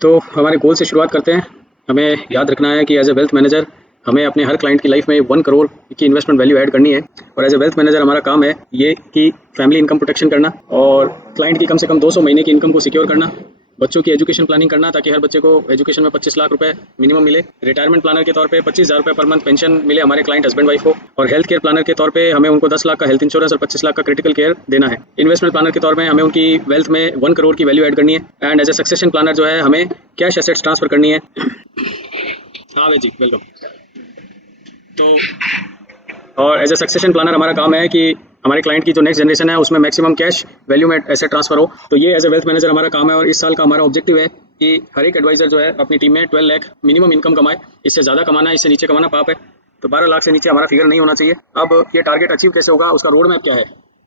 तो हमारे गोल से शुरुआत करते हैं। हमें याद रखना है कि एज ए वेल्थ मैनेजर हमें अपने हर क्लाइंट की लाइफ में 1 करोड़ की इन्वेस्टमेंट वैल्यू ऐड करनी है। और एज ए वेल्थ मैनेजर हमारा काम है ये कि फैमिली इनकम प्रोटेक्शन करना और क्लाइंट की कम से कम 200 महीने की इनकम को सिक्योर करना, बच्चों की एजुकेशन प्लानिंग करना ताकि हर बच्चे को एजुकेशन में 25 लाख रुपए मिनिमम मिले, रिटायरमेंट प्लानर के तौर पे 25,000 रुपये पर मंथ पेंशन मिले हमारे क्लाइंट हस्बैंड वाइफ को, और हेल्थ केयर प्लानर के तौर पे हमें उनको 10 लाख का हेल्थ इंश्योरेंस और 25 लाख का क्रिटिकल केयर देना है। इन्वेस्टमेंट प्लानर के तौर में हमें उनकी वेल्थ में 1 करोड़ की वैल्यू ऐड करनी है। And as a succession planner जो है हमें कैश एसेट्स ट्रांसफर करनी है। हाँ भाई जी, वेलकम। तो और एज ए सक्सेशन प्लानर हमारा काम है कि हमारे क्लाइंट की जो नेक्स्ट जनरेशन है उसमें मैक्सिमम कैश वैल्यू में एसेट ट्रांसफर हो। तो ये एज ए वेल्थ मैनेजर हमारा काम है और इस साल का हमारा ऑब्जेक्टिव है कि हर एक एडवाइजर जो है अपनी टीम में 12 लाख मिनिमम इनकम कमाए। इससे ज़्यादा कमाना है, इससे नीचे कमाना पाप है। तो 12 लाख से नीचे हमारा फिगर नहीं होना चाहिए। अब ये टारगेट अचीव कैसे होगा, उसका रोड मैप क्या है?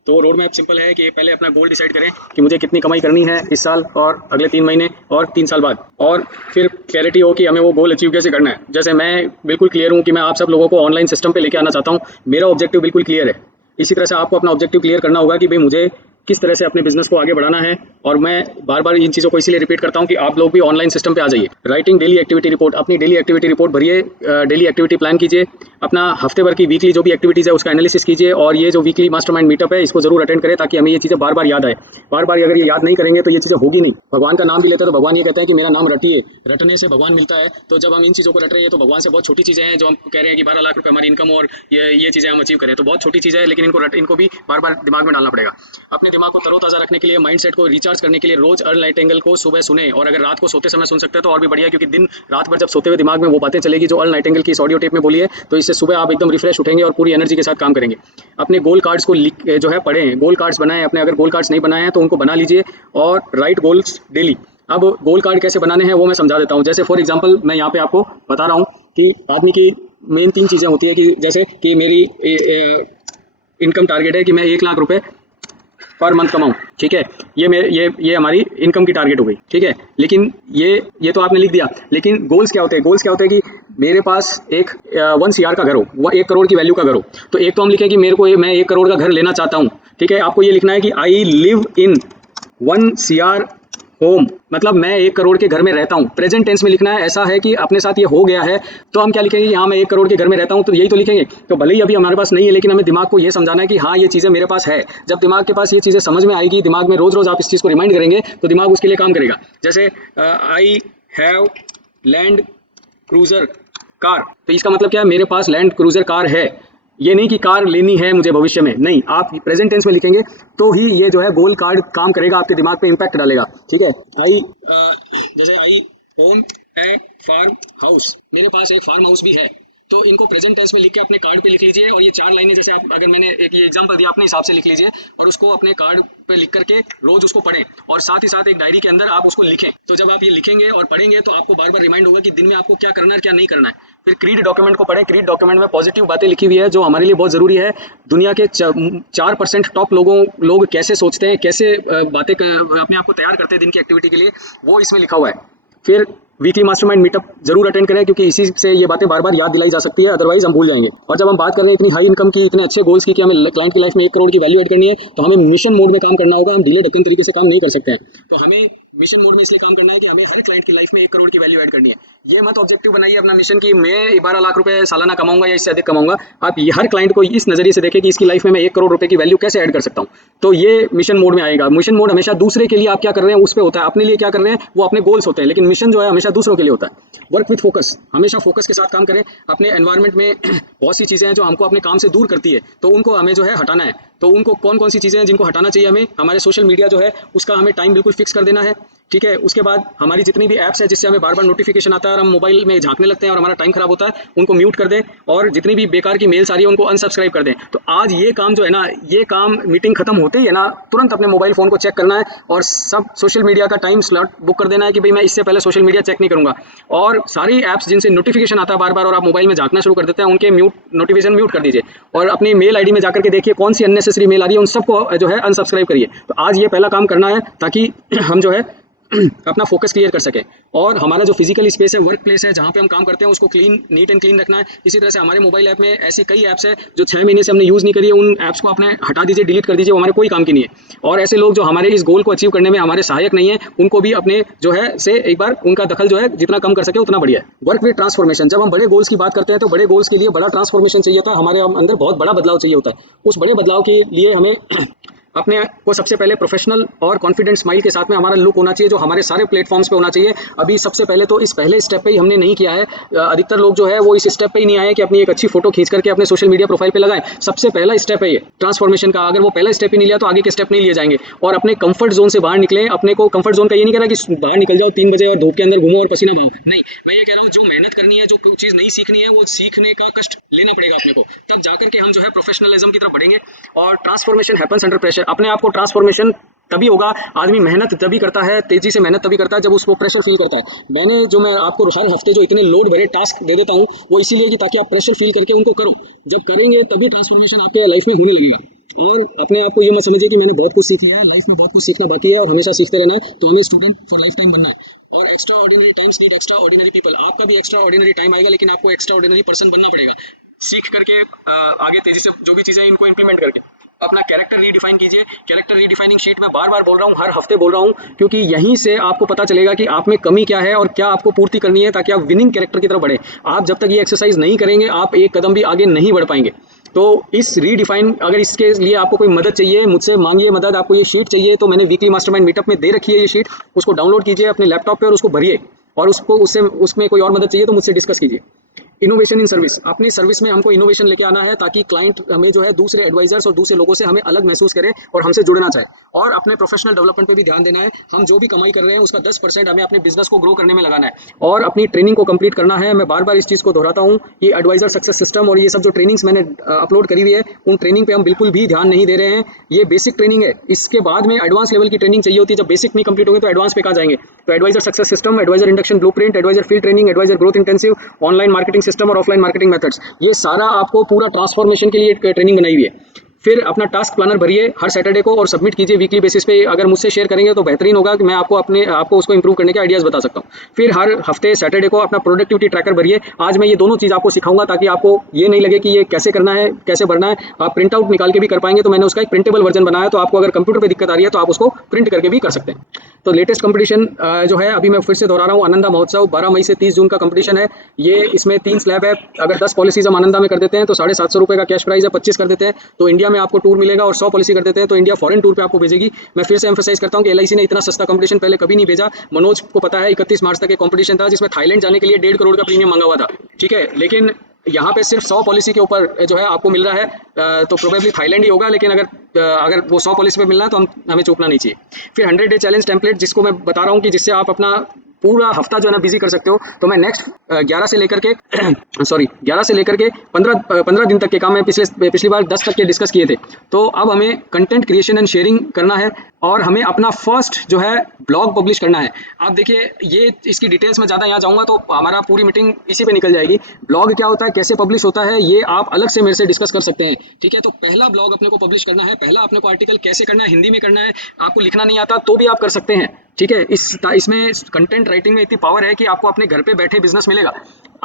तो रोड मैप सिंपल है कि पहले अपना गोल डिसाइड करें कि मुझे कितनी कमाई करनी है इस साल और अगले 3 महीने और 3 साल बाद, और फिर क्लैरिटी हो कि हमें वो गोल अचीव कैसे करना है। जैसे मैं बिल्कुल क्लियर हूँ कि मैं आप सब लोगों को ऑनलाइन सिस्टम पे लेके आना चाहता हूँ, मेरा ऑब्जेक्टिव बिल्कुल क्लियर है। इसी तरह से आपको अपना ऑब्जेक्टिव क्लियर करना होगा कि भाई मुझे किस तरह से अपने बिजनेस को आगे बढ़ाना है। और मैं बार बार इन चीज़ों को इसीलिए रिपीट करता हूँ कि आप लोग भी ऑनलाइन सिस्टम पे आ जाइए। राइटिंग डेली एक्टिविटी रिपोर्ट, अपनी डेली एक्टिविटी रिपोर्ट भरिए, डेली एक्टिविटी प्लान कीजिए, अपना हफ्ते भर की वीकली जो भी एक्टिविटीज़ है उसका एनालिसिस कीजिए, और ये जो वीकली मास्टरमाइंड मीटअप है इसको जरूर अटेंड करें ताकि हमें ये चीज़ें बार बार याद आए। बार बार अगर ये याद नहीं करेंगे तो ये चीज़ें होगी नहीं। भगवान का नाम भी लेते हैं तो भगवान ये कहते हैं कि मेरा नाम रटिए, रटने से भगवान मिलता है। तो जब हम इन चीज़ों को रट रहे हैं तो भगवान से बहुत छोटी चीज़ें हैं जो हम कह रहे हैं कि 12 लाख रुपये हमारी इनकम और ये चीज़ें हम अचीव करें, तो बहुत छोटी चीज़ें है, लेकिन इनको भी बार बार दिमाग में डालना पड़ेगा। अपने दिमाग को तरोताज़ा रखने के लिए, माइंडसेट को रिचार्ज करने के लिए रोज अर्ल नाइटिंगेल को सुबह सुने, और अगर रात को सोते समय सुन सकते हैं तो और भी बढ़िया, क्योंकि दिन रात भर जब सोते हुए दिमाग में वो बातें चलेगी जो अर्ल नाइटिंगेल की इस ऑडियो टेप में बोली है, तो इससे सुबह आप एकदम रिफ्रेश उठेंगे और पूरी एनर्जी के साथ काम करेंगे। अपने गोल कार्ड्स को जो है पढ़ें, गोल कार्ड्स बनाएं अपने। अगर गोल कार्ड्स नहीं बनाए हैं तो उनको बना लीजिए और राइट गोल्स डेली। अब गोल कार्ड कैसे बनाने हैं वो मैं समझा देता हूँ। जैसे फॉर एग्जांपल मैं यहाँ पे आपको बता रहा हूँ कि आदमी की मेन 3 चीज़ें होती है कि जैसे कि मेरी इनकम टारगेट है कि मैं 1 लाख रुपए पर मंथ कमाऊं, ठीक है। ये हमारी इनकम की टारगेट हो गई, ठीक है। लेकिन ये तो आपने लिख दिया, लेकिन गोल्स क्या होते हैं? गोल्स क्या होते हैं कि मेरे पास एक 1 CR का घर हो, वो 1 करोड़ की वैल्यू का घर हो। तो एक तो हम लिखें कि मैं 1 करोड़ का घर लेना चाहता हूँ, ठीक है। आपको ये लिखना है कि I live in 1 CR home, मतलब मैं 1 करोड़ के घर में रहता हूँ। प्रेजेंट टेंस में लिखना है। ऐसा है कि अपने साथ ये हो गया है तो हम क्या लिखेंगे? हाँ, मैं 1 करोड़ के घर में रहता हूँ, तो यही तो लिखेंगे। तो भले ही अभी हमारे पास नहीं है, लेकिन हमें दिमाग को ये समझाना है कि हाँ ये चीज़ें मेरे पास है। जब दिमाग के पास ये चीज़ें समझ में आएगी, दिमाग में रोज रोज आप इस चीज़ को रिमाइंड करेंगे तो दिमाग उसके लिए काम करेगा। जैसे I have land cruiser car, तो इसका मतलब क्या है? मेरे पास लैंड क्रूजर कार है। ये नहीं कि कार लेनी है मुझे भविष्य में, नहीं, आप प्रेजेंट टेंस में लिखेंगे तो ही ये जो है गोल कार्ड काम करेगा, आपके दिमाग पे इम्पैक्ट डालेगा, ठीक है। जैसे आई ओन ए फार्म हाउस, मेरे पास एक फार्म हाउस भी है। तो इनको प्रेजेंट टेंस में लिख के अपने कार्ड पे लिख लीजिए, और ये 4 लाइनें जैसे आप, अगर मैंने एक ये एग्जांपल दिया अपने हिसाब से लिख लीजिए और उसको अपने कार्ड पे लिख करके रोज उसको पढ़ें, और साथ ही साथ एक डायरी के अंदर आप उसको लिखें। तो जब आप ये लिखेंगे और पढ़ेंगे तो आपको बार बार रिमाइंड होगा कि दिन में आपको क्या करना है क्या नहीं करना है। फिर क्रीड डॉक्यूमेंट को पढ़ें। क्रीड डॉक्यूमेंट में पॉजिटिव बातें लिखी हुई है जो हमारे लिए बहुत जरूरी है। दुनिया के 4% टॉप लोग कैसे सोचते हैं, कैसे बातें अपने आप को तैयार करते हैं दिन की एक्टिविटी के लिए, वो इसमें लिखा हुआ है। फिर वीकली मास्टरमाइंड मीटअप जरूर अटेंड करें, क्योंकि इसी से ये बातें बार बार याद दिलाई जा सकती है, अदरवाइज हम भूल जाएंगे। और जब हम बात कर रहे हैं इतनी हाई इनकम की, इतने अच्छे गोल्स की कि हमें क्लाइंट की लाइफ में 1 करोड़ की वैल्यू ऐड करनी है, तो हमें मिशन मोड में काम करना होगा। हम ढीले ढक्कन तरीके से काम नहीं कर सकते हैं। तो हमें मिशन मोड में इसलिए काम करना है कि हमें हर क्लाइंट की लाइफ में 1 करोड़ की वैल्यू ऐड करनी है। ये मत ऑब्जेक्टिव बनाइए अपना मिशन की मैं 12 लाख रुपए सालाना कमाऊंगा या इससे अधिक कमाऊंगा। आप हर क्लाइंट को इस नजरिए से देखें कि इसकी लाइफ में मैं 1 करोड़ रुपए की वैल्यू कैसे ऐड कर सकता हूँ। तो ये मिशन मोड में आएगा। मिशन मोड हमेशा दूसरे के लिए आप क्या कर रहे हैं उस पर होता है, अपने लिए क्या कर रहे हैं वो अपने गोल्स होते हैं, लेकिन मिशन जो है हमेशा दूसरों के लिए होता है। वर्क विथ फोकस, हमेशा फोकस के साथ काम करें। अपने एनवायरनमेंट में बहुत सी चीज़ें हैं जो हमको अपने काम से दूर करती है, तो उनको हमें जो है हटाना है। तो उनको कौन कौन सी चीज़ें हैं जिनको हटाना चाहिए हमें? हमारे सोशल मीडिया जो है उसका हमें टाइम बिल्कुल फिक्स कर देना है, ठीक है। उसके बाद हमारी जितनी भी ऐप्स है जिससे हमें बार बार नोटिफिकेशन आता है और हम मोबाइल में झांकने लगते हैं और हमारा टाइम खराब होता है, उनको म्यूट कर दें। और जितनी भी बेकार की मेल्स आ रही है उनको अनसब्सक्राइब कर दें। तो आज ये काम जो है ना, ये काम मीटिंग खत्म होते ही है ना, तुरंत अपने मोबाइल फोन को चेक करना है और सब सोशल मीडिया का टाइम स्लॉट बुक कर देना है कि भाई मैं इससे पहले सोशल मीडिया चेक नहीं करूंगा। और सारी ऐप्स जिनसे नोटिफिकेशन आता है बार बार और आप मोबाइल में झांकना शुरू कर देते हैं, उनके नोटिफिकेशन म्यूट कर दीजिए। और अपनी मेल आईडी में जाकर के देखिए कौन सी अननेसेसरी मेल आ रही है, उन सबको जो है अनसब्सक्राइब करिए। तो आज ये पहला काम करना है ताकि हम जो है अपना फोकस क्लियर कर सकें। और हमारा जो फिजिकल स्पेस है, वर्क प्लेस है, जहाँ पे हम काम करते हैं, उसको क्लीन, नीट एंड क्लीन रखना है। इसी तरह से हमारे मोबाइल ऐप में ऐसी कई ऐप्स है जो 6 महीने से हमने यूज़ नहीं करी है, उन ऐप्स को आपने हटा दीजिए, डिलीट कर दीजिए, वो हमारे कोई काम की नहीं है। और ऐसे लोग जो हमारे इस गोल को अचीव करने में हमारे सहायक नहीं है, उनको भी अपने जो है से एक बार उनका दखल जो है जितना कम कर सके उतना बढ़िया है। वर्क विद ट्रांसफॉर्मेशन, जब हम बड़े गोल्स की बात करते हैं तो बड़े गोल्स के लिए बड़ा ट्रांसफॉर्मेशन चाहिए होता है, हमारे अंदर बहुत बड़ा बदलाव चाहिए होता है। उस बड़े बदलाव के लिए हमें अपने को सबसे पहले प्रोफेशनल और कॉन्फिडेंट स्माइल के साथ में हमारा लुक होना चाहिए, जो हमारे सारे प्लेटफॉर्म्स पे होना चाहिए। अभी सबसे पहले तो इस पहले स्टेप पे ही हमने नहीं किया है। अधिकतर लोग जो है वो इस स्टेप पे ही नहीं आए कि अपनी एक अच्छी फोटो खींच करके अपने सोशल मीडिया प्रोफाइल पे लगाएं। सबसे पहला स्टेप है ये ट्रांसफॉर्मेशन का। अगर वो पहला स्टेप ही नहीं लिया तो आगे के स्टेप नहीं लिए जाएंगे। और अपने कंफर्ट जोन से बाहर निकलें। अपने को कंफर्ट जोन का ये नहीं कह रहा कि बाहर निकल जाओ 3 बजे और धूप के अंदर घूमो और पसीना बहाओ, नहीं। मैं ये कह रहा हूँ जो मेहनत करनी है, जो चीज़ नहीं सीखनी है, वो सीखने का कष्ट लेना पड़ेगा अपने को, तब जाकर के हम जो है प्रोफेशनलिज्म की तरफ बढ़ेंगे। और ट्रांसफॉर्मेशन हैपेंस अंडर प्रेशर। अपने आप को ट्रांसफॉर्मेशन तभी होगा, आदमी मेहनत तभी करता है, तेजी से मेहनत तभी करता है जब उसको प्रेशर फील करता है। मैं आपको हर हफ्ते जो इतने लोड भरे टास्क दे देता हूँ वो इसीलिए कि ताकि आप प्रेशर फील करके उनको करो। जब करेंगे तभी ट्रांसफॉर्मेशन आपके लाइफ में होने लगेगा। और अपने आप को ये मत समझिए कि मैंने बहुत कुछ सीख लिया है, लाइफ में बहुत कुछ सीखना बाकी है और हमेशा सीखते रहना है। तो हमें स्टूडेंट फॉर लाइफ टाइम बनना है। और extra ordinary times need extra ordinary people. आपका भी एक्स्ट्रा ऑर्डिनरी टाइम आएगा, लेकिन आपको एक्स्ट्रा ऑर्डिनरी पर्सन बनना पड़ेगा, सीख करके आगे तेजी से जो भी चीज़ें इनको इंप्लीमेंट करके अपना कैरेक्टर रीडिफाइन कीजिए। कैरेक्टर रीडिफाइनिंग शीट में बार बार बोल रहा हूँ, हर हफ्ते बोल रहा हूँ, क्योंकि यहीं से आपको पता चलेगा कि आप में कमी क्या है और क्या आपको पूर्ति करनी है, ताकि आप विनिंग कैरेक्टर की तरफ बढ़े। आप जब तक ये एक्सरसाइज नहीं करेंगे आप एक कदम भी आगे नहीं बढ़ पाएंगे। तो इस रीडिफाइन, अगर इसके लिए आपको कोई मदद चाहिए मुझसे मांगिए मदद। आपको ये शीट चाहिए तो मैंने वीकली मास्टरमाइंड मीटअप में दे रखी है ये शीट, उसको डाउनलोड कीजिए अपने लैपटॉप पे और उसको भरिए। और उसमें कोई और मदद चाहिए तो मुझसे डिस्कस कीजिए। Innovation in service. अपनी सर्विस में हमको इनोवेशन लेके आना है ताकि क्लाइंट हमें जो है दूसरे एडवाइजर्स और दूसरे लोगों से हमें अलग महसूस करे और हमसे जुड़ना चाहे। और अपने प्रोफेशनल डेवलपमेंट पे भी ध्यान देना है। हम जो भी कमाई कर रहे हैं उसका 10% हमें अपने बिजनेस को ग्रो करने में लगाना है और अपनी ट्रेनिंग को कंप्लीट करना है। मैं बार बार इस चीज़ को दोहराता हूँ, ये एडवाइजर सक्सेस सिस्टम और ये सब जो ट्रेनिंग्स मैंने अपलोड करी हुई है, उन ट्रेनिंग पे हम बिल्कुल भी ध्यान नहीं दे रहे हैं। ये बेसिक ट्रेनिंग है, इसके बाद में एडवांस लेवल की ट्रेनिंग चाहिए होती है। जब बेसिक नहीं कंप्लीट होंगे तो एडवांस पे कहाँ जाएंगे। तो adviser success system, adviser induction blueprint, adviser field training, adviser growth intensive, online marketing system और ऑफलाइन मार्केटिंग मेथड्स, ये सारा आपको पूरा ट्रांसफॉर्मेशन के लिए ट्रेनिंग बनाई हुई है। फिर अपना टास्क प्लानर भरिए हर सैटरडे को और सबमिट कीजिए वीकली बेसिस पे। अगर मुझसे शेयर करेंगे तो बेहतरीन होगा कि मैं आपको उसको इंप्रूव करने के आइडियाज़ बता सकता हूँ। फिर हर हफ्ते सैटरडे को अपना प्रोडक्टिविटी ट्रैकर भरिए। आज मैं ये दोनों चीज़ आपको सिखाऊंगा ताकि आपको ये नहीं लगे कि ये कैसे करना है, कैसे भरना है। आप प्रिंट आउट निकाल के भी कर पाएंगे, तो मैंने उसका एक प्रिंटेबल वर्जन बनाया, तो आपको अगर कंप्यूटर पर दिक्कत आ रही है तो आप उसको प्रिंट करके भी कर सकते हैं। तो लेटेस्ट कंपटीशन जो है, अभी मैं फिर से दोहरा रहा हूँ, आनंदा महोत्सव 12 मई से 30 जून का कंपटीशन है। ये इसमें 3 स्लैब है। अगर 10 पॉलिसीज हम आनंदा में कर देते हैं तो 750 रुपये का कैश प्राइस है। 25 कर देते हैं तो इंडिया में आपको टूर मिलेगा, और 100 पॉलिसी कर देते हैं तो इंडिया फॉरेन टूर पे आपको भेजेगी। मैं फिर से एम्फसाइज करता हूँ कि LIC ने इतना सस्ता कंपटीशन पहले कभी नहीं भेजा। मनोज को पता है 31 मार्च तक एक कंपटीशन था जिसमें थाईलैंड जाने के लिए 1.5 करोड़ का प्रीमियम मांगा हुआ था, ठीक है। लेकिन यहाँ पे सिर्फ 100 पॉलिसी के ऊपर जो है आपको मिल रहा है, तो प्रोबेबली थाईलैंड ही होगा। लेकिन अगर वो 100 पॉलिसी पे मिलना है तो हमें चूकना नहीं चाहिए। फिर 100 डे चैलेंज टेम्पलेट, जिसको मैं बता रहा हूँ कि जिससे आप अपना पूरा हफ्ता जो है ना बिजी कर सकते हो। तो मैं नेक्स्ट 11 से लेकर के 15 दिन तक के काम मैं पिछली बार 10 तक के डिस्कस किए थे। तो अब हमें कंटेंट क्रिएशन एंड शेयरिंग करना है और हमें अपना फर्स्ट जो है ब्लॉग पब्लिश करना है। आप देखिए, ये इसकी डिटेल्स में ज़्यादा यहाँ जाऊँगा तो हमारा पूरी मीटिंग इसी पे निकल जाएगी। ब्लॉग क्या होता है, कैसे पब्लिश होता है, ये आप अलग से मेरे से डिस्कस कर सकते हैं, ठीक है। तो पहला ब्लॉग अपने को पब्लिश करना है, पहला अपने को आर्टिकल कैसे करना है, हिंदी में करना है। आपको लिखना नहीं आता तो भी आप कर सकते हैं, ठीक है। इसमें कंटेंट राइटिंग में इतनी पावर है कि आपको अपने घर पे बैठे बिजनेस मिलेगा।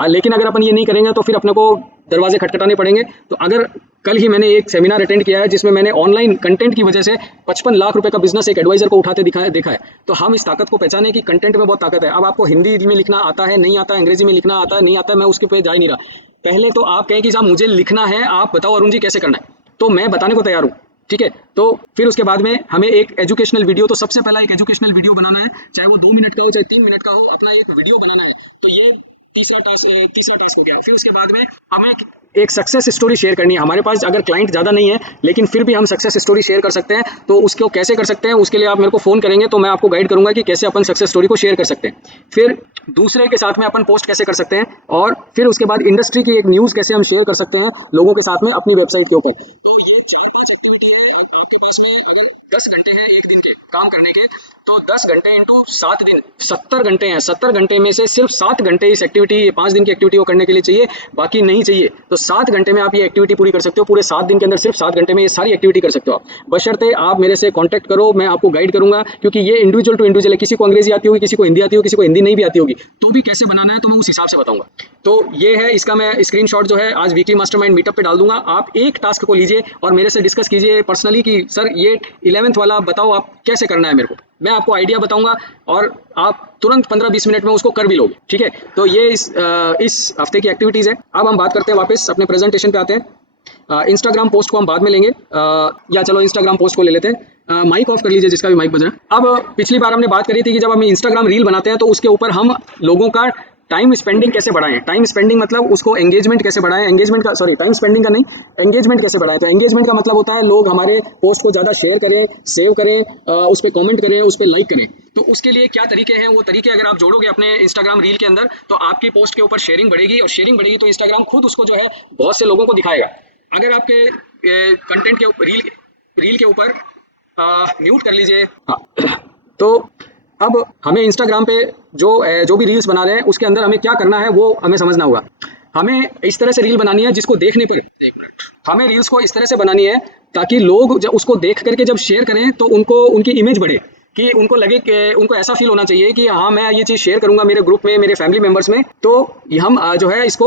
लेकिन अगर अपन ये नहीं करेंगे तो फिर अपने को दरवाजे खटखटाने पड़ेंगे। तो अगर कल ही मैंने एक सेमिनार अटेंड किया है जिसमें मैंने ऑनलाइन कंटेंट की वजह से 55 लाख रुपए का बिजनेस एक एडवाइजर को उठाते देखा है। तो हम इस ताकत को पहचाने कि कंटेंट में बहुत ताकत है। अब आपको हिंदी में लिखना आता है, नहीं आता है, अंग्रेजी में लिखना आता है, नहीं आता है, मैं उसके पे जा ही नहीं रहा। पहले तो आप कहें कि साहब मुझे लिखना है, आप बताओ अरुण जी कैसे करना है, तो मैं बताने को तैयार हूँ, ठीक है। तो फिर उसके बाद में हमें एक एजुकेशनल वीडियो, तो सबसे पहला एक एजुकेशनल वीडियो बनाना है, चाहे वो 2 मिनट का हो चाहे 3 मिनट का हो, अपना एक वीडियो बनाना है। तो ये तीसरा टास्क हो गया। फिर उसके बाद में हमें एक सक्सेस स्टोरी शेयर करनी है। हमारे पास अगर क्लाइंट ज़्यादा नहीं है लेकिन फिर भी हम सक्सेस स्टोरी शेयर कर सकते हैं, तो उसको कैसे कर सकते हैं, उसके लिए आप मेरे को फ़ोन करेंगे तो मैं आपको गाइड करूंगा कि कैसे अपन सक्सेस स्टोरी को शेयर कर सकते हैं। फिर दूसरे के साथ में अपन पोस्ट कैसे कर सकते हैं, और फिर उसके बाद इंडस्ट्री की एक न्यूज़ कैसे हम शेयर कर सकते हैं लोगों के साथ में अपनी वेबसाइट के ऊपर। तो ये 4-5 एक्टिविटी है आपके पास में। अगर 10 घंटे हैं एक दिन के काम करने के, तो 10 घंटे इंटू 7 दिन 70 घंटे हैं। 70 घंटे में से सिर्फ 7 घंटे इस एक्टिविटी, 5 दिन की एक्टिविटी को करने के लिए चाहिए, बाकी नहीं चाहिए। तो 7 घंटे में आप ये एक्टिविटी पूरी कर सकते हो। पूरे 7 दिन के अंदर सिर्फ 7 घंटे में ये सारी एक्टिविटी कर सकते हो आप, बशर्ते आप मेरे से कॉन्टैक्ट करो, मैं आपको गाइड करूंगा। क्योंकि ये इंडिविजुअल टू इंडिविजुअल है, किसी को अंग्रेजी आती होगी, किसी को हिंदी आती होगी, किसी को हिंदी नहीं भी आती होगी, तो भी कैसे बनाना है तो मैं उस हिसाब से बताऊंगा। तो ये है, इसका मैं स्क्रीनशॉट जो है आज वीकली मास्टरमाइंड मीटअप पे डाल दूंगा। आप एक टास्क को लीजिए और मेरे से डिस्कस कीजिए पर्सनली कि सर ये 11th वाला बताओ आप कैसे करना है मेरे को। मैं आपको आइडिया बताऊंगा और आप तुरंत 15-20 मिनट में उसको कर भी लोगे, ठीक है। तो ये इस हफ्ते की एक्टिविटीज़ है। अब हम बात करते हैं, वापस अपने प्रेजेंटेशन पे आते हैं। इंस्टाग्राम पोस्ट को हम बाद में लेंगे, या चलो इंस्टाग्राम पोस्ट को ले लेते हैं। माइक ऑफ कर लीजिए जिसका भी माइक बज रहा है। अब पिछली बार हमने बात करी थी कि जब हम इंस्टाग्राम रील बनाते हैं तो उसके ऊपर हम लोगों का टाइम स्पेंडिंग कैसे बढ़ाएं। टाइम स्पेंडिंग मतलब उसको एंगेजमेंट कैसे बढ़ाएं, एंगेजमेंट का, सॉरी टाइम स्पेंडिंग का नहीं, एंगेजमेंट कैसे बढ़ाएं। तो एंगेजमेंट का मतलब होता है लोग हमारे पोस्ट को ज़्यादा शेयर करें, सेव करें, उस पर कॉमेंट करें, उस पर लाइक करें। तो उसके लिए क्या तरीके हैं, वो तरीके अगर आप जोड़ोगे अपने इंस्टाग्राम रील के अंदर तो आपकी पोस्ट के ऊपर शेयरिंग बढ़ेगी, और शेयरिंग बढ़ेगी तो इंस्टाग्राम खुद उसको जो है बहुत से लोगों को दिखाएगा। अगर आपके कंटेंट के रील के ऊपर म्यूट कर लीजिए, हाँ। तो अब हमें इंस्टाग्राम पे जो भी रील्स बना रहे हैं उसके अंदर हमें क्या करना है वो हमें समझना होगा। हमें इस तरह से रील बनानी है जिसको देखने पर, एक मिनट, हमें रील्स को इस तरह से बनानी है ताकि लोग जब उसको देख करके जब शेयर करें तो उनको उनकी इमेज बढ़े, कि उनको लगे कि उनको ऐसा फील होना चाहिए कि हाँ मैं ये चीज़ शेयर करूंगा मेरे ग्रुप में, मेरे फैमिली मेंबर्स में, तो हम जो है इसको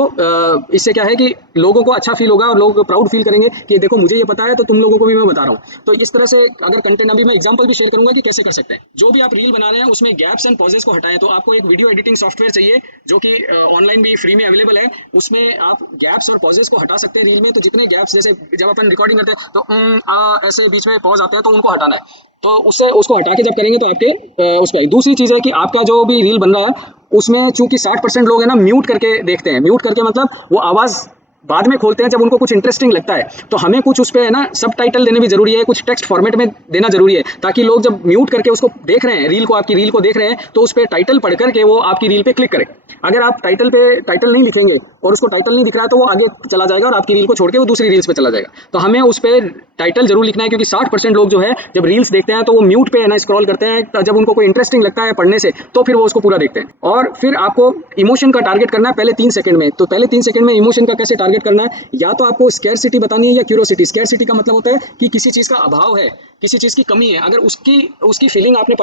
इससे क्या है कि लोगों को अच्छा फील होगा और लोग प्राउड फील करेंगे कि देखो मुझे ये पता है तो तुम लोगों को भी मैं बता रहा हूँ। तो इस तरह से अगर कंटेंट, अभी मैं एग्जांपल भी शेयर करूंगा कि कैसे कर सकते हैं। जो भी आप रील बना रहे हैं उसमें गैप्स एंड पॉजेस को हटाएं। तो आपको एक वीडियो एडिटिंग सॉफ्टवेयर चाहिए जो कि ऑनलाइन भी फ्री में अवेलेबल है। उसमें आप गैप्स और पॉजेस को हटा सकते हैं रील में। तो जितने गैप्स, जैसे जब अपन रिकॉर्डिंग करते हैं तो ऐसे बीच में पॉज आते हैं तो उनको हटाना है। तो उसको हटा के जब करेंगे तो आपके उस पर। दूसरी चीज़ है कि आपका जो भी रील बन रहा है उसमें चूंकि 60% लोग है ना म्यूट करके देखते हैं। म्यूट करके मतलब वो आवाज़ बाद में खोलते हैं जब उनको कुछ इंटरेस्टिंग लगता है। तो हमें कुछ उस पर है ना सब टाइटल देने भी जरूरी है, कुछ टेक्स्ट फॉर्मेट में देना जरूरी है, ताकि लोग जब म्यूट करके उसको देख रहे हैं, रील को, आपकी रील को देख रहे हैं, तो उस पर टाइटल पढ़ करके वो आपकी रील पे क्लिक करें। अगर आप टाइटल नहीं लिखेंगे और उसको टाइटल नहीं दिख रहा है तो वो आगे चला जाएगा और आपकी रील को छोड़ के वो दूसरी रील्स पे चला जाएगा। तो हमें उस पर टाइटल जरूर लिखना है, क्योंकि 60% लोग जो है जब रील्स देखते हैं तो वो म्यूट पे है ना स्क्रॉल करते हैं। जब उनको कोई इंटरेस्टिंग लगता है पढ़ने से तो फिर वो उसको पूरा देखते हैं। और फिर आपको इमोशन का टारगेट करना है पहले 3 सेकंड में। तो पहले 3 सेकंड में इमोशन का कैसे टारगेट करना है, या तो आपको स्कैरसिटी बतानी है या क्यूरोसिटी। स्कैरसिटी का मतलब होता है कि किसी चीज़ का अभाव है, किसी चीज़ की कमी है। अगर उसकी फीलिंग आपने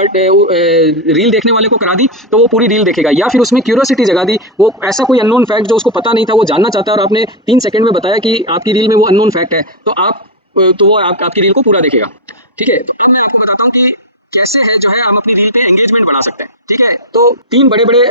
रील देखने वाले को करा दी तो वो पूरी रील देखेगा। या फिर उसमें क्यूरोसिटी जगा दी, वो ऐसा कोई अननोन फैक्ट जो उसको पता नहीं था वो जानना चाहता है और आपने 3 सेकंड में बताया कि आपकी रील में वो अननोन फैक्ट है, तो वो आपकी रील को पूरा देखेगा। ठीक है, तो अब मैं आपको बताता हूँ कि कैसे है जो है हम अपनी रील पे एंगेजमेंट बढ़ा सकते हैं। ठीक है, तो 3 बड़े बड़े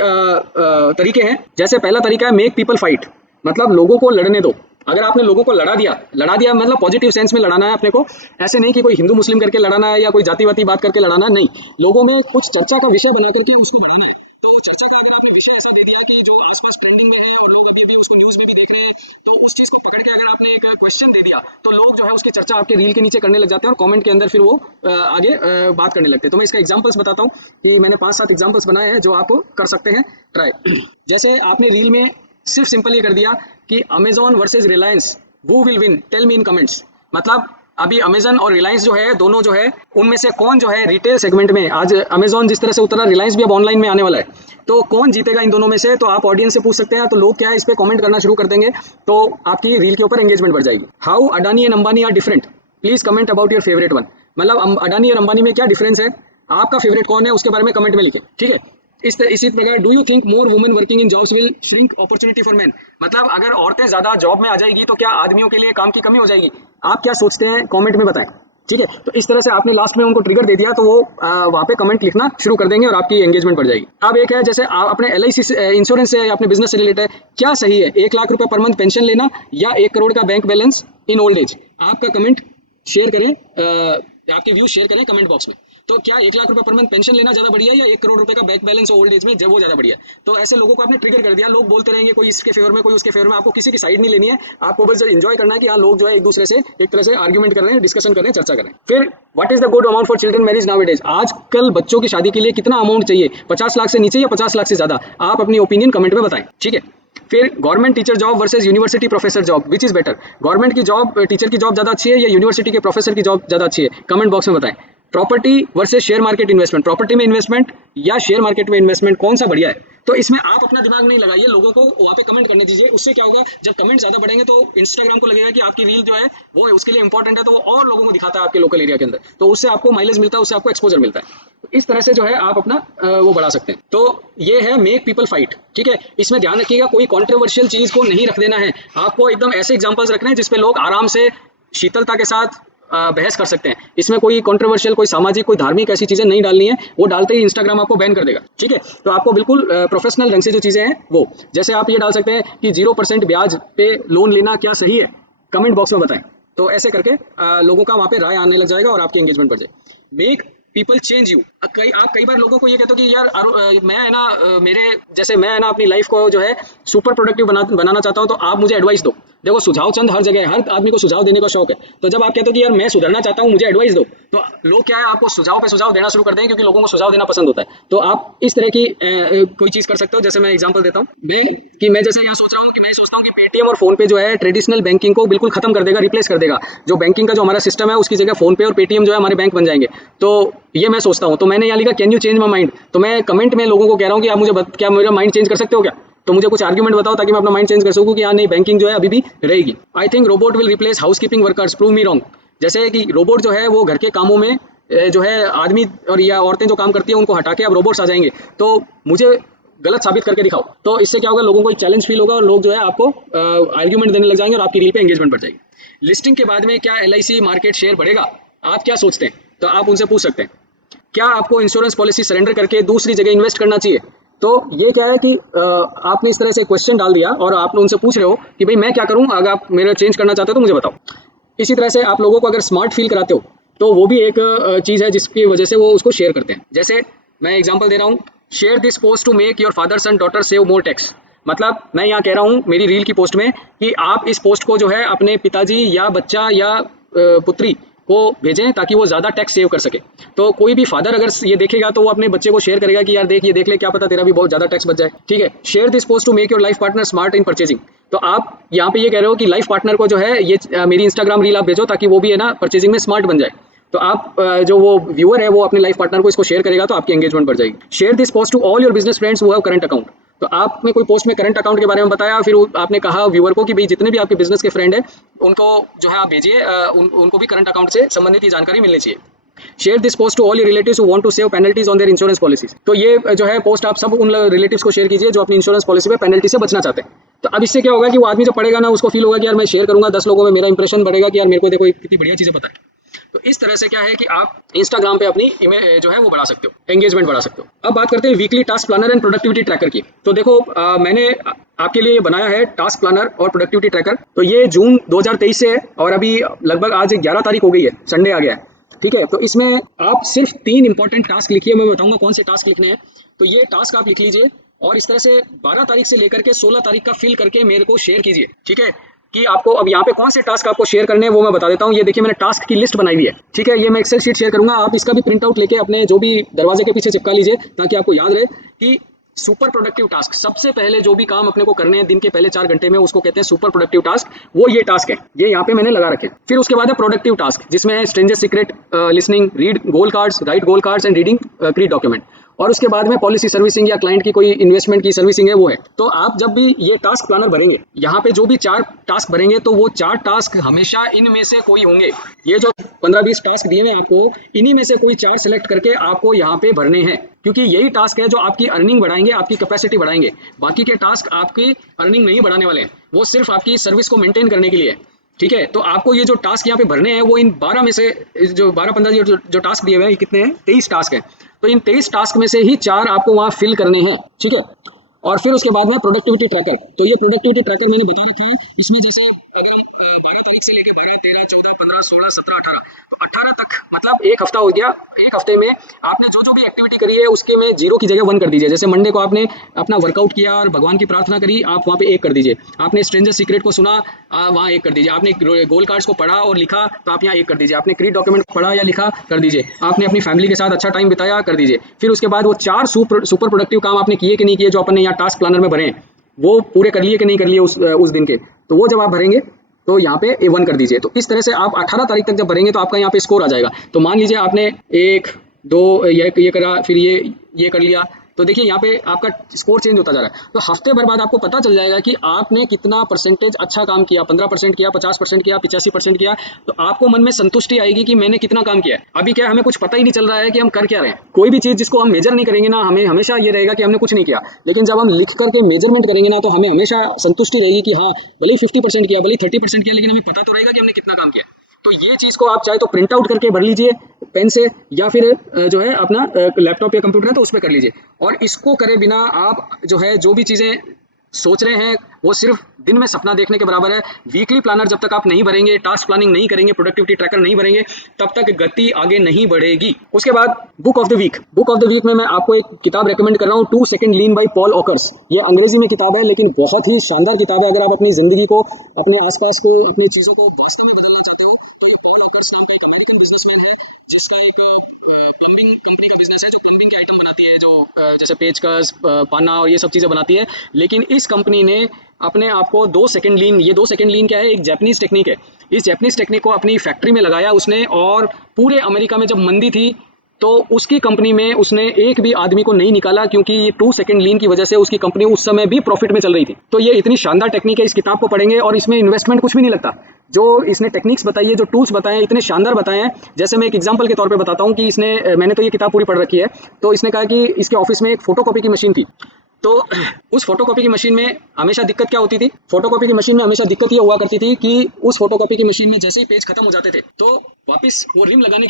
तरीके हैं। जैसे पहला तरीका है मेक पीपल फाइट, मतलब लोगों को लड़ने दो। अगर आपने लोगों को लड़ा दिया मतलब पॉजिटिव सेंस में लड़ाना है अपने को। ऐसे नहीं कि कोई हिंदू मुस्लिम करके लड़ाना है या कोई जाति वाती बात करके लड़ाना है, नहीं। लोगों में कुछ चर्चा का विषय बना करके उसको बढ़ाना है। तो चर्चा का अगर आपने विषय ऐसा दे दिया कि जो आसपास ट्रेंडिंग में है और लोग अभी अभी उसको न्यूज़ में भी देख रहे हैं, तो उस चीज़ को पकड़ के अगर आपने एक क्वेश्चन दे दिया तो लोग जो है उसकी चर्चा आपके रील के नीचे करने लग जाते हैं और कमेंट के अंदर फिर वो आगे बात करने लगते हैं। तो मैं इसका एग्जांपल्स बताता हूँ कि मैंने 5-7 एग्जांपल्स बनाए हैं जो आप कर सकते हैं ट्राई। जैसे आपने रील में सिर्फ सिंपल ये कर दिया कि Amazon versus Reliance, who will win, tell me in comments. मतलब अभी अमेजन और रिलायंस जो है दोनों जो है उनमें से कौन जो है रिटेल सेगमेंट में, आज अमेजॉन जिस तरह से उतरा रिलायंस भी अब ऑनलाइन में आने वाला है, तो कौन जीतेगा इन दोनों में से। तो आप ऑडियंस से पूछ सकते हैं। तो लोग क्या है इस पे कमेंट करना शुरू कर देंगे तो आपकी रील के ऊपर एंगेजमेंट बढ़ जाएगी। How Adani and Ambani are different, please comment about your favourite one. मतलब अडानी और अंबानी में क्या डिफरेंस है, आपका फेवरेट कौन है उसके बारे में कमेंट में लिखें। ठीक है, इसी प्रकार do you think more women working in jobs will shrink opportunity for main, मतलब अगर औरतें ज्यादा जॉब में आ जाएगी तो क्या आदमियों के लिए काम की कमी हो जाएगी। आप क्या सोचते हैं कमेंट में बताएं। ठीक है, तो इस तरह से आपने लास्ट में उनको ट्रिगर दे दिया तो वो वहाँ पे कमेंट लिखना शुरू कर देंगे और आपकी एंगेजमेंट बढ़ जाएगी। अब एक है जैसे आप अपने LIC इंश्योरेंस से अपने बिजनेस से रिलेटेड है, क्या सही है 1 लाख रुपए पर मंथ पेंशन लेना या 1 करोड़ का bank balance in old age. आपका कमेंट शेयर करें, आपके व्यू शेयर करें कमेंट बॉक्स में। तो क्या 1 लाख रुपए पर मंथ पेंशन लेना ज्यादा बढ़िया या 1 करोड़ रुपए का बैंक बैलेंस ओल्ड एज में जब वो ज्यादा बढ़िया। तो ऐसे लोगों को आपने ट्रिगर कर दिया, लोग बोलते रहेंगे कोई इसके फेवर में कोई उसके फेवर में, आपको किसी की साइड नहीं लेनी है, आपको बस एंजॉय करना है कि हाँ लोग जो है एक दूसरे से एक तरह से आर्ग्यूमेंट कर रहे हैं, डिस्कशन कर रहे हैं, चर्चा कर रहे हैं। फिर what is the good amount for children marriage nowadays, आजकल बच्चों की शादी के लिए कितना अमाउंट चाहिए, 50 लाख से नीचे या 50 लाख से ज्यादा, आप अपनी ओपिनियन कमेंट में बताएं। ठीक है, फिर government teacher job versus university professor job, which is better, government की जॉब, टीचर की जॉब ज्यादा अच्छी है या यूनिवर्सिटी के प्रोफेसर की जॉब ज्यादा अच्छी है, कमेंट बॉक्स में बताएं। Property versus share market investment, property में इन्वेस्टमेंट या शेयर मार्केट में इन्वेस्टमेंट, कौन सा बढ़िया है? तो इसमें आप अपना दिमाग नहीं लगाइए, लोगों को वहाँ पे कमेंट करने दीजिए। उससे क्या होगा, जब कमेंट ज्यादा बढ़ेंगे तो इंस्टाग्राम को लगेगा कि आपकी रील जो है वो उसके लिए इंपॉर्टेंट है, तो वो और लोगों को दिखाता है आपके लोकल एरिया के अंदर, तो उससे आपको माइलेज मिलता है, उससे आपको एक्सपोजर मिलता है। तो इस तरह से जो है आप अपना वो बढ़ा सकते हैं। तो ये है मेक पीपल फाइट, ठीक है। इसमें ध्यान रखिएगा कोई कॉन्ट्रोवर्शियल चीज को नहीं रख देना है, आपको एकदम ऐसे एग्जाम्पल्स रखने हैं जिसपे लोग आराम से शीतलता के साथ बहस कर सकते हैं। इसमें कोई कंट्रोवर्शियल, कोई सामाजिक, कोई धार्मिक ऐसी चीजें नहीं डालनी है, वो डालते ही इंस्टाग्राम आपको बैन कर देगा, ठीक है। तो आपको बिल्कुल प्रोफेशनल ढंग से जो चीजें हैं वो, जैसे आप ये डाल सकते हैं कि 0% ब्याज पे लोन लेना क्या सही है, कमेंट बॉक्स में बताएं। तो ऐसे करके लोगों का वहां पे राय आने लग जाएगा और आपकी एंगेजमेंट बढ़ जाए। Make people change you. आप कई बार लोगों को ये कहते हो कि यार मैं है ना मेरे जैसे मैं है ना अपनी लाइफ को जो है सुपर प्रोडक्टिव बनाना चाहता हूँ, तो आप मुझे एडवाइस दो। देखो सुझाव चंद हर जगह है, हर आदमी को सुझाव देने का शौक है। तो जब आप कहते हो कि यार मैं सुधरना चाहता हूँ, मुझे एडवाइस दो, तो लोग क्या है आपको सुझाव पे सुझाव देना शुरू कर देंगे, क्योंकि लोगों को सुझाव देना पसंद होता है। तो आप इस तरह की कोई चीज कर सकते हो। जैसे मैं एग्जांपल देता हूँ, मैं जैसे यहाँ सोच रहा हूँ कि मैं सोचता हूँ कि पेटीएम और फोन पे जो है ट्रेडिशनल बैंकिंग को बिल्कुल खत्म कर देगा, रिप्लेस कर देगा। जो बैंकिंग का जो हमारा सिस्टम है उसकी जगह फोन पे और पेटीएम जो है हमारे बैंक बन जाएंगे। तो ये मैं सोचता हूँ, तो मैंने यहाँ लिखा can you change my mind. तो मैं कमेंट में लोगों को कह रहा हूँ कि आप मुझे क्या मेरा माइंड चेंज कर सकते हो क्या? तो मुझे कुछ आर्गुमेंट बताओ ताकि मैं अपना माइंड चेंज कर सकूं कि हाँ नहीं, बैंकिंग जो है अभी भी रहेगी। I think robot will replace housekeeping workers, prove me wrong. जैसे कि रोबोट जो है वो घर के कामों में जो है आदमी और या औरतें जो काम करती है उनको हटा के अब रोबोट्स आ जाएंगे, तो मुझे गलत साबित करके दिखाओ। तो इससे क्या होगा, लोगों को एक चैलेंज फील होगा और लोग जो है आपको आर्ग्यूमेंट देने लग जाएंगे और आपकी रील पे एंगेजमेंट बढ़ जाएगी। लिस्टिंग के बाद में क्या LIC मार्केट शेयर बढ़ेगा, आप क्या सोचते हैं? तो आप उनसे पूछ सकते हैं क्या आपको इंश्योरेंस पॉलिसी सरेंडर करके दूसरी जगह इन्वेस्ट करना चाहिए। तो ये क्या है कि आपने इस तरह से क्वेश्चन डाल दिया और आप उनसे पूछ रहे हो कि भाई मैं क्या करूं, अगर आप मेरा चेंज करना चाहते हो तो मुझे बताओ। इसी तरह से आप लोगों को अगर स्मार्ट फील कराते हो तो वो भी एक चीज़ है जिसकी वजह से वो उसको शेयर करते हैं। जैसे मैं एग्जांपल दे रहा हूँ, share this post to make your fathers and daughter save more tax. मतलब मैं यहाँ कह रहा हूँ मेरी रील की पोस्ट में कि आप इस पोस्ट को जो है अपने पिताजी या बच्चा या पुत्री को भेजें ताकि वो ज़्यादा टैक्स सेव कर सके। तो कोई भी फादर अगर ये देखेगा तो वो अपने बच्चे को शेयर करेगा कि यार देख, ये देख ले, क्या पता तेरा भी बहुत ज़्यादा टैक्स बच जाए, ठीक है। Share this post to make your life partner smart in purchasing. तो आप यहाँ पे ये कह रहे हो कि लाइफ पार्टनर को जो है ये मेरी इंस्टाग्राम रील आप भेजो ताकि वो भी है ना परचेजिंग में स्मार्ट बन जाए। तो आप जो वो व्यूअर है वो अपने लाइफ पार्टनर को इसको शेयर करेगा तो आपकी एंगेजमेंट बढ़ जाएगी। Share this post to all your business friends who have current account. तो आपने कोई पोस्ट में करंट अकाउंट के बारे में बताया, फिर आपने कहा व्यूअर को कि भाई जितने भी आपके बिजनेस के फ्रेंड है उनको जो है आप भेजिए, उनको भी करंट अकाउंट से संबंधित ये जानकारी मिलनी चाहिए। Share this post to all your relatives who want to save penalties on their insurance policies. तो ये जो है पोस्ट आप सब उन रिलेटिव्स को शेयर कीजिए जो अपनी इंश्योरेंस पॉलिसी पे पेनल्टी से बचना चाहते हैं। तो अब इससे क्या होगा कि वो आदमी जो पढ़ेगा ना उसको फील होगा कि यार मैं शेयर करूंगा 10 लोगों में, मेरा इंप्रेशन बढ़ेगा कि यार मेरे को देखो कितनी बढ़िया चीजें पता है। तो इस तरह से क्या है कि आप इंस्टाग्राम पे अपनी इमेज जो है वो बढ़ा सकते हो, एंगेजमेंट बढ़ा सकते हो। अब बात करते हैं weekly task planner and productivity tracker की। तो देखो मैंने आपके लिए बनाया है टास्क प्लानर और प्रोडक्टिविटी ट्रैकर। तो ये जून 2023 से है और अभी लगभग आज 11 तारीख हो गई है, संडे आ गया है, ठीक है। तो इसमें आप सिर्फ 3 इंपॉर्टेंट टास्क लिखिए, मैं बताऊंगा कौन से टास्क लिखने हैं। तो ये टास्क आप लिख लीजिए और इस तरह से 12 तारीख से लेकर के 16 तारीख का फिल करके मेरे को शेयर कीजिए, ठीक है। कि आपको अब यहाँ पे कौन से टास्क आपको शेयर करने हैं वो मैं बता देता हूँ। ये देखिए मैंने टास्क की लिस्ट बनाई हुई है, ठीक है। ये मैं एक्सेल शीट शेयर करूंगा, आप इसका भी प्रिंट आउट लेके अपने जो भी दरवाजे के पीछे चिपका लीजिए ताकि आपको याद रहे कि सुपर प्रोडक्टिव टास्क, सबसे पहले जो भी काम अपने को करने हैं दिन के पहले 4 घंटे में उसको कहते हैं सुपर प्रोडक्टिव टास्क। वो ये टास्क है, ये यहाँ पे मैंने लगा रखे। फिर उसके बाद है प्रोडक्टिव टास्क जिसमें है stranger secret listening, read goal cards, right goal cards and reading क्री डॉक्यूमेंट। और उसके बाद में पॉलिसी सर्विसिंग या क्लाइंट की कोई इन्वेस्टमेंट की सर्विसिंग है वो है। तो आप जब भी ये टास्क प्लानर भरेंगे, यहाँ पे जो भी 4 टास्क भरेंगे तो वो 4 टास्क हमेशा इनमें से कोई होंगे। ये जो 15-20 टास्क दिए हैं आपको, इन्हीं में से कोई 4 सेलेक्ट करके आपको यहाँ पे भरने हैं, क्योंकि यही टास्क है जो आपकी अर्निंग बढ़ाएंगे, आपकी कैपेसिटी बढ़ाएंगे। बाकी के टास्क आपकी अर्निंग नहीं बढ़ाने वाले हैं, वो सिर्फ आपकी सर्विस को मेंटेन करने के लिए है, ठीक है। तो आपको ये जो टास्क यहाँ पे भरने हैं वो इन 12 में से जो 12-15 जो टास्क दिए हुए हैं, कितने हैं? 23 टास्क हैं। तो इन 23 टास्क में से ही 4 आपको वहाँ फिल करने हैं, ठीक है। और फिर उसके बाद में प्रोडक्टिविटी ट्रैकर। तो ये प्रोडक्टिविटी ट्रैकर मैंने बता रखा है, इसमें जैसे 12 तारीख से लेकर 12, 13, 14, 15, 16, 17, 18, तो 18 तक मतलब एक हफ्ता हो गया। एक हफ्ते में आपने जो भी एक्टिविटी करी है उसके में 0 की जगह 1 कर दीजिए। जैसे मंडे को आपने अपना वर्कआउट किया और भगवान की प्रार्थना करी, आप वहाँ पे 1 कर दीजिए। आपने स्ट्रेंजर सीक्रेट को सुना, वहाँ 1 कर दीजिए। आपने गोल कार्ड्स को पढ़ा और लिखा तो आप यहाँ 1 कर दीजिए। आपने क्रीड डॉक्यूमेंट पढ़ा या लिखा, कर दीजिए। आपने अपनी फैमिली के साथ अच्छा टाइम बिताया, कर दीजिए। फिर उसके बाद वो 4 सुपर प्रोडक्टिव काम आपने किए कि नहीं किए जो अपन ने यहाँ टास्क प्लानर में भरे हैं, वो पूरे कर लिए कि नहीं कर लिए उस दिन के। तो वो जब आप भरेंगे तो यहाँ पे A1 कर दीजिए। तो इस तरह से आप 18 तारीख तक जब भरेंगे तो आपका यहाँ पे स्कोर आ जाएगा। तो मान लीजिए आपने 1 2 ये करा, फिर ये कर लिया, तो देखिए यहाँ पे आपका स्कोर चेंज होता जा रहा है। तो हफ्ते भर बाद आपको पता चल जाएगा कि आपने कितना परसेंटेज अच्छा काम किया, 15% किया, 50% किया, 85% किया। तो आपको मन में संतुष्टि आएगी कि मैंने कितना काम किया है। अभी क्या हमें कुछ पता ही नहीं चल रहा है कि हम कर क्या रहे हैं। कोई भी चीज़ जिसको हम मेजर नहीं करेंगे ना, हमें हमेशा ये रहेगा कि हमने कुछ नहीं किया। लेकिन जब हम लिख करके मेजरमेंट करेंगे ना, तो हमें हमेशा संतुष्टि रहेगी कि हाँ, भले ही 50% किया, भले ही 30% किया, लेकिन हमें पता तो रहेगा कि हमने कितना काम किया। तो ये चीज़ को आप चाहे तो प्रिंट आउट करके भर लीजिए पेन से, या फिर जो है अपना लैपटॉप या कंप्यूटर है तो उस पर कर लीजिए। और इसको करे बिना आप जो है जो भी चीज़ें सोच रहे हैं वो सिर्फ दिन में सपना देखने के बराबर है। वीकली प्लानर जब तक आप नहीं भरेंगे, टास्क प्लानिंग नहीं करेंगे, प्रोडक्टिविटी ट्रैकर नहीं भरेंगे, तब तक गति आगे नहीं बढ़ेगी। उसके बाद book of the week. Book of the week में मैं आपको एक किताब रेकमेंड कर रहा हूँ, 2 second lined by Paul occurs. ये अंग्रेजी में किताब है, लेकिन बहुत ही शानदार किताब है। अगर आप अपनी जिंदगी को, अपने आसपास को, अपनी चीज़ों को वास्तव में बदलना चाहते हो, तो ये पॉल ऑकर्स नाम का एक अमेरिकन बिजनेसमैन है, जिसका एक प्लम्बिंग कंपनी का बिजनेस है, जो प्लम्बिंग के आइटम बनाती है, जो जैसे पेचकस, पाना और ये सब चीज़ें बनाती है। लेकिन इस कंपनी ने अपने आप को 2 सेकंड लीन, ये 2 सेकंड लीन क्या है, एक जापानीज टेक्निक है। इस जापानीज टेक्निक को अपनी फैक्ट्री में लगाया उसने, और पूरे अमेरिका में जब मंदी थी तो उसकी कंपनी में उसने एक भी आदमी को नहीं निकाला, क्योंकि ये 2 सेकंड लीन की वजह से उसकी कंपनी उस समय भी प्रॉफिट में चल रही थी। तो ये इतनी शानदार टेक्निक है, इस किताब को पढ़ेंगे और इसमें इन्वेस्टमेंट कुछ भी नहीं लगता। जो इसने टेक्निक्स बताई है, जो टूल्स बताए हैं, इतने शानदार बताए हैं। जैसे मैं एक एग्जांपल के तौर पे बताता हूँ कि मैंने तो ये किताब पूरी पढ़ रखी है। तो इसने कहा कि इसके ऑफिस में एक फोटोकॉपी की मशीन थी। तो उस फोटोकॉपी की मशीन में हमेशा दिक्कत क्या होती थी, फोटोकॉपी की मशीन में हमेशा दिक्कत ये हुआ करती थी कि उस फोटोकॉपी की मशीन में जैसे ही पेज खत्म हो जाते थे, तो वापस वो रिम लगाने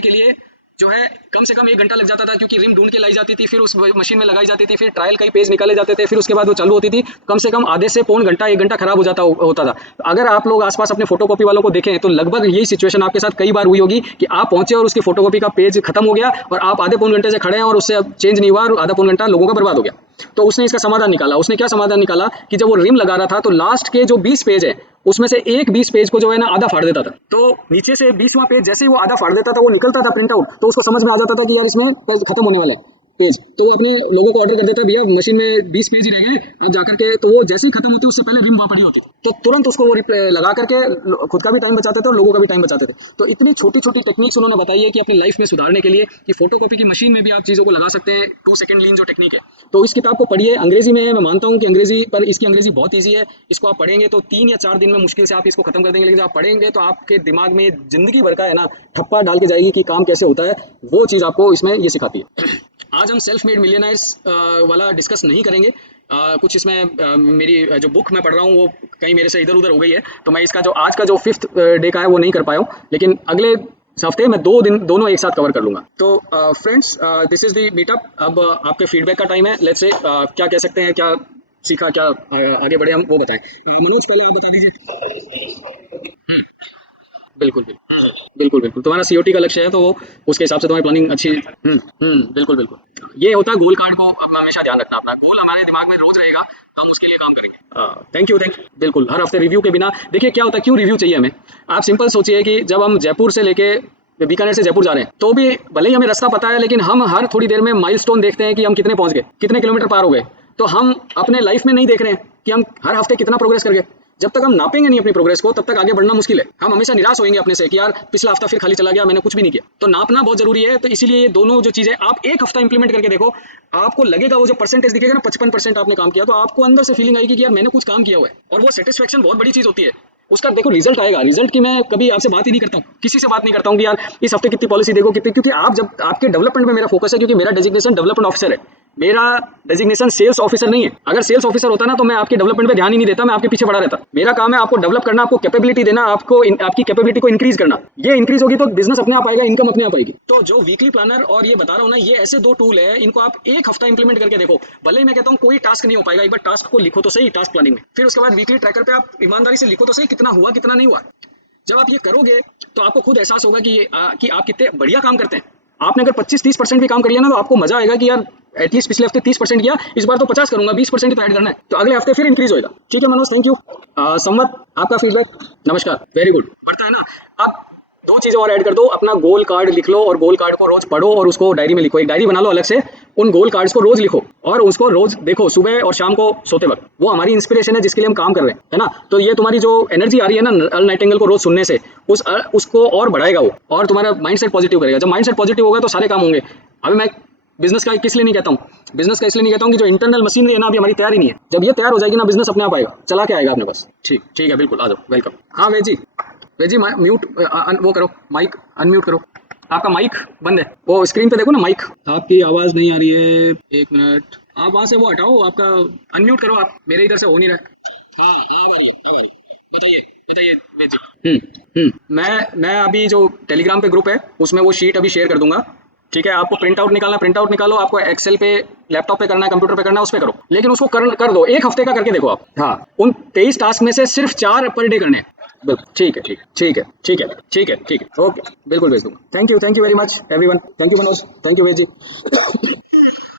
के लिए जो है कम से कम 1 घंटा लग जाता था, क्योंकि रिम ढूंढ के लाई जाती थी, फिर उस मशीन में लगाई जाती थी, फिर ट्रायल कई पेज निकाले जाते थे, फिर उसके बाद वो चालू होती थी। कम से कम आधे से पौन घंटा 1 घंटा खराब होता था। अगर आप लोग आसपास अपने फोटोकॉपी वालों को देखें तो लगभग यही सिचुएशन आपके साथ कई बार हुई होगी कि आप पहुंचे और उसकी फोटोकॉपी का पेज खत्म हो गया और आप आधे पौन घंटे से खड़े हैं और उससे अब चेंज नहीं हुआ और आधा पौन घंटा लोगों का बर्बाद हो गया। तो उसने इसका समाधान निकाला। उसने क्या समाधान निकाला कि जब वो रिम लगा रहा था तो लास्ट के जो 20 पेज है उसमें से एक 20 पेज को जो है ना आधा फाड़ देता था। तो नीचे से 20वां पेज जैसे ही वो आधा फाड़ देता था, वो निकलता था प्रिंट आउट, तो उसको समझ में आ जाता था कि यार इसमें खत्म होने वाले हैं पेज। तो वो अपने लोगों को ऑर्डर कर देता है, भैया मशीन में 20 पेज ही रह गए, आप जाकर के। तो वो जैसे ही खत्म होती उससे पहले रिम वहां पड़ी होती थी, तो तुरंत उसको वो लगा करके खुद का भी टाइम बचाते थे और लोगों का भी टाइम बचाते थे। तो इतनी छोटी छोटी टेक्निक्स उन्होंने बताई है कि अपनी लाइफ में सुधारने के लिए, कि फोटोकॉपी की मशीन में भी आप चीज़ों को लगा सकते हैं 2 सेकंड लीन जो टेक्निक है। तो इस किताब को पढ़िए, अंग्रेजी में है, मैं मानता हूँ कि अंग्रेजी पर इसकी अंग्रेजी बहुत ईजी है। इसको आप पढ़ेंगे तो 3 या 4 दिन में मुश्किल से आप इसको खत्म कर देंगे, लेकिन जब आप पढ़ेंगे तो आपके दिमाग में जिंदगी भर का है ना ठप्पा डाल के जाएगी कि काम कैसे होता है, वो चीज़ आपको इसमें ये सिखाती है। आज हम सेल्फ मेड मिलियनर्स वाला डिस्कस नहीं करेंगे। कुछ इसमें मेरी जो बुक मैं पढ़ रहा हूँ वो कहीं मेरे से इधर उधर हो गई है, तो मैं इसका जो आज का जो 5th डे का है वो नहीं कर पाया हूँ, लेकिन अगले हफ्ते मैं 2 दिन दोनों एक साथ कवर कर लूंगा। तो friends, this is the meetup. अब आपके फीडबैक का टाइम है। लेट्स से क्या कह सकते हैं, क्या सीखा, क्या आगे बढ़े हम, वो बताएं। मनोज पहले आप बता दीजिए। बिल्कुल बिल्कुल तुम्हारा सीओटी का लक्ष्य है तो उसके हिसाब से तुम्हारी प्लानिंग अच्छी। बिल्कुल ये होता है गोल कार्ड को हमेशा ध्यान रखना। अपना गोल हमारे दिमाग में रोज रहेगा, हम उसके लिए काम करेंगे। थैंक यू बिल्कुल। हर हफ्ते रिव्यू के बिना, देखिए क्या होता है, क्यों रिव्यू चाहिए हमें। आप सिंपल सोचिए कि जब हम जयपुर से लेके बीकानेर से जयपुर जा रहे हैं, तो भी भले ही हमें रास्ता पता है, लेकिन हम हर थोड़ी देर में माइलस्टोन देखते हैं कि हम कितने पहुंच गए, कितने किलोमीटर पार हो गए। तो हम अपने लाइफ में नहीं देख रहे हैं कि हम हर हफ्ते कितना प्रोग्रेस कर गए। जब तक हम नापेंगे नहीं अपनी प्रोग्रेस को, तब तक आगे बढ़ना मुश्किल है। हम हमेशा निराश होंगे अपने से कि यार पिछला हफ्ता फिर खाली चला गया, मैंने कुछ भी नहीं किया। तो नापना बहुत जरूरी है। तो इसीलिए ये दोनों जो चीजें आप एक हफ्ता इंप्लीमेंट करके देखो, आपको लगेगा वो जो परसेंटेज दिखेगा ना 55% आपने काम किया, तो आपको अंदर से फीलिंग आएगी कि यार मैंने कुछ काम किया हुआ है। और वो सेटिस्फेक्शन बहुत बड़ी चीज होती है। उसका देखो रिजल्ट आएगा। रिजल्ट की मैं कभी आपसे बात ही नहीं करता हूँ, किसी से बात नहीं करता हूँ कि यार इस हफ्ते कितनी पॉलिसी देखो कितनी, क्योंकि आप जब आपके डेवलपमेंट में मेरा फोकस है, क्योंकि मेरा डेजिग्नेशन डेवलपमेंट ऑफिसर है, मेरा डेजिग्नेशन सेल्स ऑफिसर नहीं है। अगर सेल्स ऑफिसर होता ना तो मैं आपके डेवलपमेंट पे ध्यान ही नहीं देता, मैं आपके पीछे पड़ा रहता। मेरा काम है आपको डेवलप करना, आपको कैपेबिलिटी देना, आपको आपकी कैपेबिलिटी को इंक्रीज करना। ये इंक्रीज होगी तो बिजनेस अपने आप आएगा, इनकम अपने आप आएगी। तो जो वीकली प्लानर और ये बता रहा हूँ ना, ये ऐसे 2 टूल है, इनको आप एक हफ्ता इंप्लीमेंट करके देखो। भले ही मैं कहता हूँ कोई टास्क नहीं हो पाएगा, एक बार टास्क को लिखो तो सही टास्क प्लानिंग में, फिर उसके बाद वीकली ट्रैकर पे आप ईमानदारी से लिखो तो सही कितना हुआ कितना नहीं हुआ। जब आप ये करोगे तो आपको खुद एहसास होगा कि आप कितने बढ़िया काम करते हैं। आपने अगर 25-30% भी काम कर लिया ना, तो आपको मजा आएगा कि यार एटलीस्ट पिछले हफ्ते 30% किया, इस बार तो 50 करूंगा, 20% ही तो ऐड करना है, तो अगले हफ्ते फिर इंक्रीज होएगा। ठीक है मनोज, थैंक यू। संवत आपका फीडबैक। नमस्कार, वेरी गुड, बढ़ता है ना। अब दो चीज़ें और ऐड कर दो, अपना गोल कार्ड लिख लो और गोल कार्ड को रोज पढ़ो और उसको डायरी में लिखो, एक डायरी बना लो अलग से, उन गोल कार्ड्स को रोज लिखो और उसको रोज देखो सुबह और शाम को सोते वक्त। वो हमारी इंस्पिरेशन है जिसके लिए हम काम कर रहे हैं, है ना। तो ये तुम्हारी जो एनर्जी आ रही है ना अर्ल नाइटिंगेल को रोज सुनने से, उसको और बढ़ाएगा वो, और तुम्हारा माइंडसेट पॉजिटिव करेगा। जब माइंडसेट पॉजिटिव होगा तो सारे काम होंगे। अभी मैं बिजनेस का किस लिए नहीं कहता हूँ, बिजनेस का इसलिए नहीं कहता हूँ कि जो इंटरनल मशीनरी है ना अभी हमारी तैयार ही नहीं है। जब ये तैयार हो जाएगी ना बिजनेस अपने आप आएगा, चला के आएगा अपने पास। ठीक ठीक है, बिल्कुल आ जाओ, वेलकम। हाँ वेजी, वेजी म्यूट वो करो, माइक अनम्यूट करो। आपका माइक बंद है, वो स्क्रीन पे देखो ना माइक, आपकी आवाज नहीं आ रही है। एक मिनट, आप वहां से वो हटाओ, आपका अनम्यूट करो, आप मेरे इधर से हो नहीं रहा है। हाँ हाँ, आ रही है, आ रही है। बताइए बताइए वेजी। मैं अभी जो टेलीग्राम पे ग्रुप है उसमें वो शीट अभी शेयर कर दूंगा, ठीक है। आपको प्रिंट आउट निकालना, प्रिंट आउट निकालो, आपको एक्सेल पे लैपटॉप पे करना है, कंप्यूटर पे करना है, उस पे करो, लेकिन उसको कर दो, एक हफ्ते का करके देखो आप। हाँ, उन 23 टास्क में से सिर्फ 4 पर डे करने हैं। बिल्कुल ठीक है, ठीक है, ठीक है, ठीक है, ठीक है, ठीक है, ओके, बिल्कुल भेज दूंगा। Thank you very much everyone. Thank you Manoj, thank you veggie.